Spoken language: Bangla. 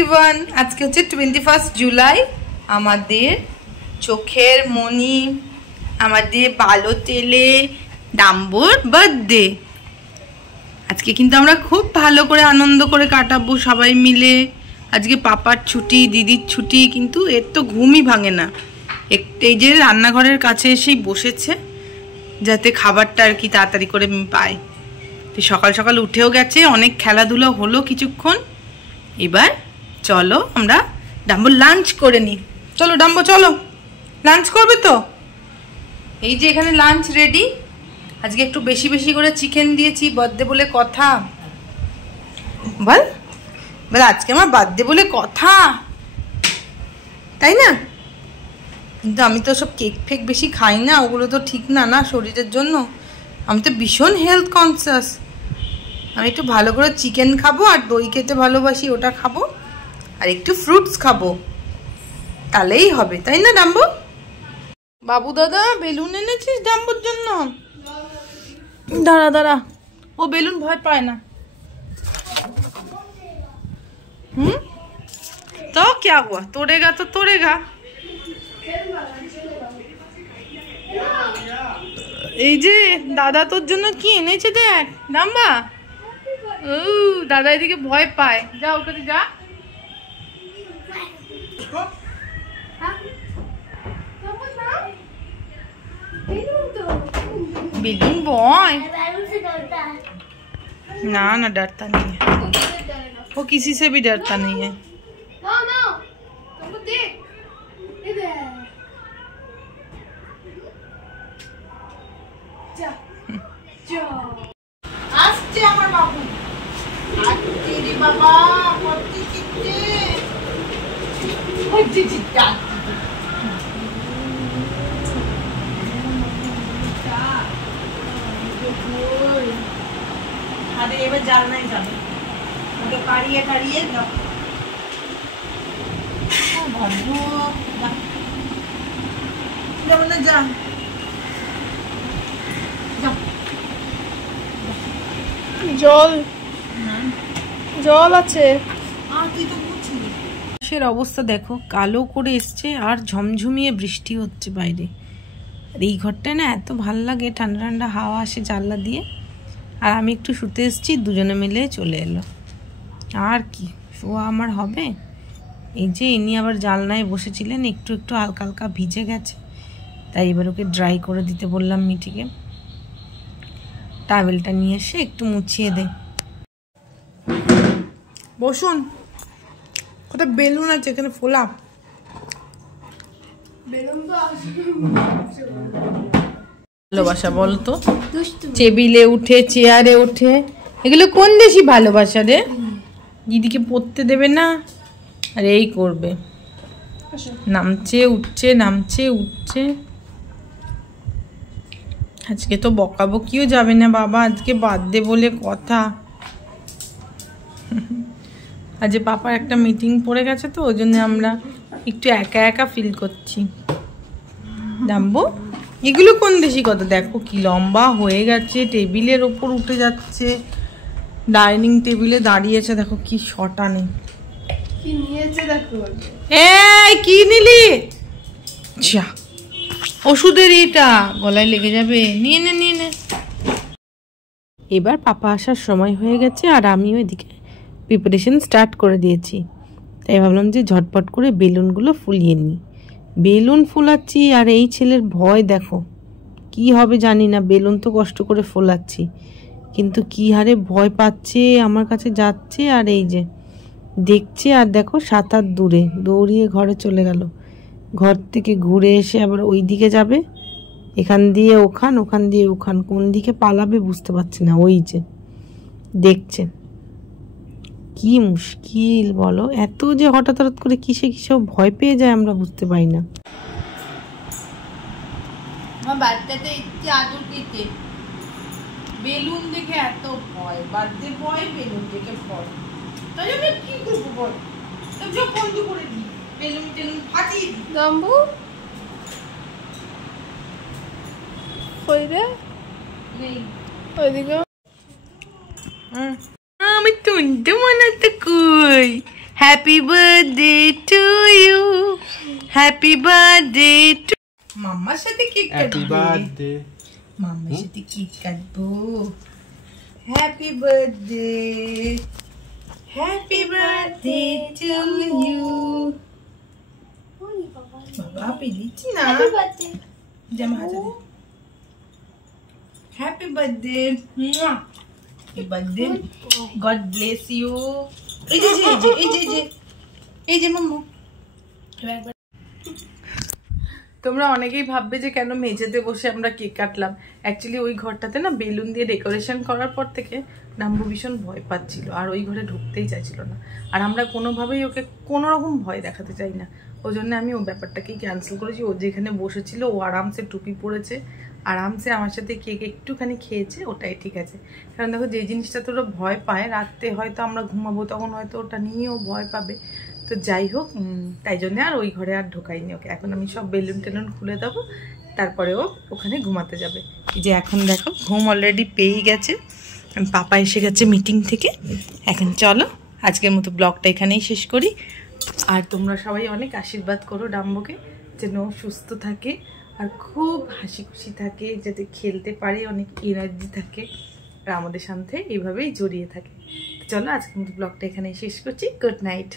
এভরিওয়ান, আজকে হচ্ছে 21 জুলাই। আমাদের চোখের মনি, আমাদের বালো তেলে ডাম্বোর বার্থডে। আজকে কিন্তু আমরা খুব ভালো করে আনন্দ করে কাটাবো সবাই মিলে। আজকে পাপার ছুটি, দিদির ছুটি, কিন্তু এর তো ঘুমই ভাঙে না। এই যে রান্নাঘরের কাছে এসেই বসেছে যাতে খাবারটা আর কি তাড়াতাড়ি করে পায়। তো সকাল সকাল উঠেও গেছে, অনেক খেলাধুলো হলো কিছুক্ষণ। এবার চলো আমরা ডাম্বো লাঞ্চ করে নিই। চলো ডাম্বো, চলো লাঞ্চ করবে তো। এই যে এখানে লাঞ্চ রেডি। আজকে একটু বেশি বেশি করে চিকেন দিয়েছি, বার্থডে বলে কথা। বল বল, আজকে আমার বার্থডে বলে কথা, তাই না? কিন্তু আমি তো সব কেক ফেক বেশি খাই না, ওগুলো তো ঠিক না না শরীরের জন্য। আমি তো ভীষণ হেলথ কনসিয়াস। আমি একটু ভালো করে চিকেন খাবো, আর দই খেতে ভালোবাসি, ওটা খাবো, আর একটু ফ্রুটস খাবো, তাহলেই হবে, তাই না ডাম্বো? বাবু দাদা বেলুন এনেছিস ডাম্বোর জন্য? দাঁড়া দাঁড়া, ও বেলুন ভয় পায় না। তো क्या हुआ, तोड़ेगा तो तोड़ेगा। এই যে দাদা তোর জন্য কি এনেছে দেখ ডাম্বা। ও দাদা এদিকে ভয় পায়, যা ওর কাছে যা। बेलून बॉय ना ना, डरता नहीं है वो, किसी से भी डरता नहीं है। আসছে আমার বাবু, আসছে রে বাবা, করতে শিখছে, করতে শিখছে। আরে এবার জানলাই যাবে, ওকে কাড়িয়ে কাড়িয়ে দাও। যা জল জল আছে। আকাশের অবস্থা দেখো, কালো করে এসছে আর ঝমঝমিয়ে বৃষ্টি হচ্ছে বাইরে। আর এই ঘরটায় না এত ভাল লাগে, ঠান্ডা ঠান্ডা হাওয়া আসে জানলা দিয়ে। আর আমি একটু শুতে এসেছি, দুজনে মিলে চলে এলো। আর কি শোয়া আমার হবে। এই যে ইনি আবার জানলায় বসেছিলেন, একটু একটু হালকা হালকা ভিজে গেছে, তাই এবার ওকে ড্রাই করে দিতে বললাম মিঠিকে। টাওয়েলটা নিয়ে এসে একটু মুছিয়ে দে। বসুন, কত বেলুন আছে এখানে ফোলা। ভালোবাসা বলতো, টেবিলে উঠে চেয়ারে উঠে, এগুলো কোন দেশি ভালোবাসা রে? দিদিকে পড়তে দেবে না, আর এই করবে, নামছে উঠছে নামছে উঠছে। আজকে তো বকাবকিও যাবে না বাবা, আজকে বার্থডে বলে কথা। আজ পাপার একটা মিটিং পড়ে গেছে, তো ওই জন্য আমরা একটু একা একা ফিল করছি। ডাম্বো এগুলো কোন দেশি কথা, দেখো কি লম্বা হয়ে গেছে, টেবিলের ওপর উঠে যাচ্ছে, ডাইনিং টেবিলে দাঁড়িয়েছে, দেখো কি শটা নেই। কি নিয়েছে দেখো, এই কি নিলি? যা, ওষুধের এটা গলায় লেগে যাবে, নিয়ে নে নিয়ে নে। এবার পাপা আসার সময় হয়ে গেছে, আর আমিও এদিকে প্রিপারেশন স্টার্ট করে দিয়েছি। তাই ভাবলাম যে ঝটপট করে বেলুনগুলো ফুলিয়ে নিই। বেলুন ফোলাচ্ছি, আর এই ছেলের ভয় দেখো, কি হবে জানি না। বেলুন তো কষ্ট করে ফোলাচ্ছি, কিন্তু কি হারে ভয় পাচ্ছে, আমার কাছে যাচ্ছে, আর এই যে দেখছে, আর দেখো 7 হাত দূরে দৌড়িয়ে ঘরে চলে গেল। ঘর থেকে ঘুরে এসে আবার ওই দিকে যাবে, এখান দিয়ে ওখান, ওখান দিয়ে ওখান, কোন দিকে পালাবে বুঝতে পারছি না। ওই যে দেখছে, কি মুশকিল বলো, এত যে হঠাৎ হঠাৎ করে কিসে কিসেও ভয় পেয়ে যায় আমরা বুঝতে পারি না। আমার বাচ্চাটা ইচ্ছে আদর দিতে, বেলুন দেখে এত ভয়, বার্থডে ভয়, বেলুন দেখে ভয়। তাই আমি কি করবো বল, সব বন্ধ করে দিই, বেলুন টেলুন ফাটিয়ে দিই। গাম্বু কই রে, নেই ওইদিকে। আমি তুনতে মনে তো কই, happy birthday to you, happy birthday to. মাম্মার সাথে কেক কাটবে, মাম্মার সাথে কেক কাটবো। Happy birthday, happy birthday to you. বাবা পেলিছি না, জামা হাতে দে। Happy birthday, happy birthday, God bless you. এই যে এই যে এই যে এই যে এই যে মাম্মু। তোমরা অনেকেই ভাববে যে কেন মেঝেতে বসে আমরা কেক কাটলাম। অ্যাকচুয়ালি ওই ঘরটাতে না বেলুন দিয়ে ডেকোরেশন করার পর থেকে নাম্বু ভীষণ ভয় পাচ্ছিল, আর ওই ঘরে ঢুকতেই চাইছিল না। আর আমরা কোনোভাবেই ওকে কোনো রকম ভয় দেখাতে চাই না, ওই জন্য আমি ও ব্যাপারটাকেই ক্যান্সেল করেছি। ও যেখানে বসেছিল ও আরামসে টুপি পরেছে, আরামসে আমার সাথে কেক একটুখানি খেয়েছে, ওটাই ঠিক আছে। কারণ দেখো যে জিনিসটা তোরা ভয় পায়, রাত্রে হয়তো আমরা ঘুমাবো তখন হয়তো ওটা নিয়েও ভয় পাবে। তো যাই হোক, তাই জন্য আর ওই ঘরে আর ঢোকাইনি ওকে। এখন আমি সব বেলুন টেলুন খুলে দেবো, তারপরে ও ওখানে ঘুমাতে যাবে। এই যে এখন দেখো ঘুম অলরেডি পেয়েই গেছে, পাপা এসে গেছে মিটিং থেকে। এখন চলো আজকের মতো ব্লগটা এখানেই শেষ করি। আর তোমরা সবাই অনেক আশীর্বাদ করো ডাম্বোকে, যেন সুস্থ থাকে আর খুব হাসি খুশি থাকে, যাতে খেলতে পারে, অনেক এনার্জি থাকে, আর আমাদের সাথে এইভাবেই জড়িয়ে থাকে। চলো আজকের মতো ব্লগটা এখানেই শেষ করছি। Good night.